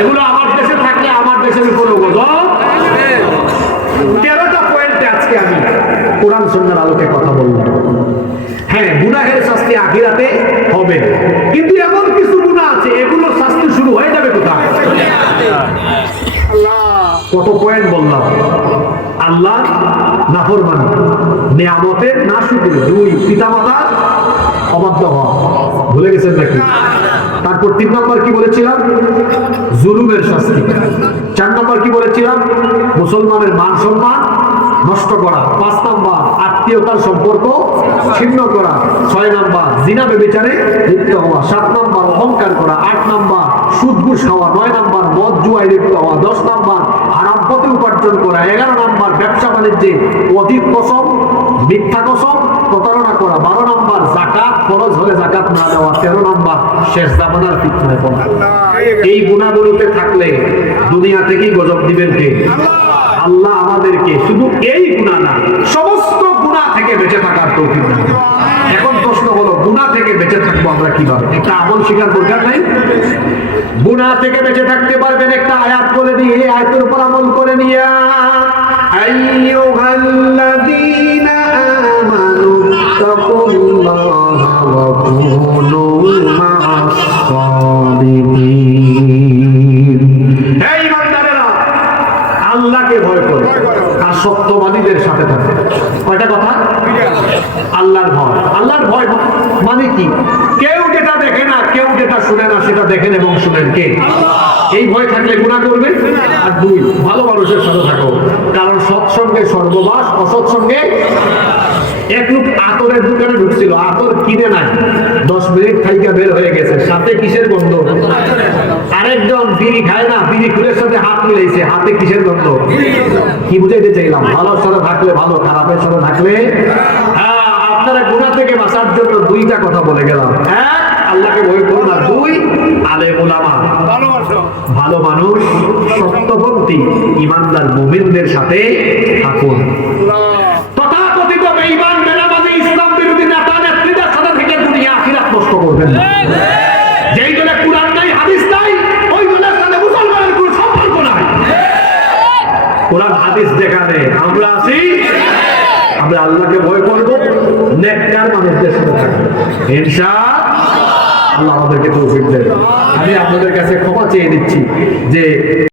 এগুলো আমার দেশে থাকলে আমার দেশের উপরে গজব। 13টা পয়েন্টে আজকে আমি কোরআন সুন্নাহর আলোকে কথা বললাম। হ্যাঁ, গুনাহের শাস্তি আখিরাতে হবে, কিন্তু এমন কিছু গুনাহ আছে এগুলোর শাস্তি শুরু হয়ে যাবে কোথায়? কত পয়েন্ট বললাম। আল্লাহ নাফরমানি, নিয়ামতের না শুকর, 2 পিতামাতা অবাধ্য হওয়া, ভুলে গেছেন নাকি? তারপর 3 নম্বর কি বলেছিলাম? জুলুমের শাস্তি। 4 নম্বর কি বলেছিলাম? মুসলমানের মান সম্মান নষ্ট করা। 5 নম্বর আত্মীয়তার সম্পর্ক ছিন্ন করা। 6 নম্বর জিনা ব্যভিচারে লিপ্ত হওয়া। 7 নম্বর অহংকার করা। 8 নম্বর সুদ ঘুষ খাওয়া। 9 নম্বর মদ জুয়ায় লিপ্ত হওয়া। 10 নম্বর হারাম পথে উপার্জন করা। 11 নম্বর ব্যবসা বাণিজ্যে অধিক কসম, মিথ্যা কসম, প্রতারণা করা। 12 নম্বর যাকাত ফরজ হলে যাকাত না দেওয়া। 13 নম্বর শেষ জামানার ফিতনায় পড়া। এই গুনাহগুলোতে থাকলে দুনিয়া থেকেই গজব দিবেন কে? আল্লাহ আমাদেরকে শুধু এই গুনাহ না, সমস্ত গুনাহ থেকে বেঁচে থাকার তৌফিক দান করুন। এখন প্রশ্ন হলো, গুনাহ থেকে বেঁচে থাকবো আমরা কিভাবে? একটা আমল শিকার দরকার নাই? গুনাহ থেকে বেঁচে থাকতে পারবেন, একটা আয়াত বলে দিয়ে এই আয়াতের উপর আমল করে নিয়া, আইয়ুহাল্লাযীনা আমানু তাকুল্লাহা ওয়া কুনু মা'আস সাদিকিন। হে ঈমানদারেরা, আল্লাহকে ভয় করো আর সত্যবাদীদের সাথে থাকো। কয়টা কথা? আল্লাহর ভয়। আল্লাহর ভয় মানে কি? কেউ যেটা দেখে না, কেউ যেটা শুনে না, সেটা দেখেন এবং শুনেন কে? এই ভয় থাকলে গুনাহ করবে। আর 2, ভালো মানুষের সাথে থাকো, কারণ সৎসঙ্গে স্বর্গবাস, অসৎসঙ্গে। এক লোক আতরের দোকানে ঢুকছিল, আতর কিনে নাই, 10 মিনিট খাইকা বের হয়ে গেছে, সাথে কিসের গন্ধ? আরেকজন বিড়ি খায় না, বিড়ি খুলের সাথে হাত মিলাইছে, হাতে কিসের গন্ধ? কি বুঝাইতে চাইলাম? ভালোর সাথে থাকলে ভালো, খারাপের সাথে থাকলে। হ্যাঁ, আপনারা গুনাহ থেকে বাঁচার জন্য 2টা কথা বলে গেলাম। 1, আল্লাহকে ভয় করুন, আর 2, আলেম ওলামা, ভালো মানুষ, সত্যপন্থী ঈমানদার মুমিনদের সাথে থাকুন। তথাকথিত বেঈমান, বেনামাজি, ইসলাম বিরোধী নেতা নেত্রীদের সাথে থেকে দুনিয়া আখিরাত নষ্ট করবেন না। যেই দলে কুরআন নাই, হাদিস নাই, ওই দলের সাথে মুসলমানের কোনো সম্পর্ক নাই। কুরআন হাদিস যেখানে আমরা আছি, আমরা আল্লাহকে ভয় করব, নেককার মানুষদের সাথে থাকব, ইনশাআল্লাহ। আল্লাহ আমাদেরকে তৌফিক দেন। আমি আপনাদের কাছে ক্ষমা চেয়ে নিচ্ছি যে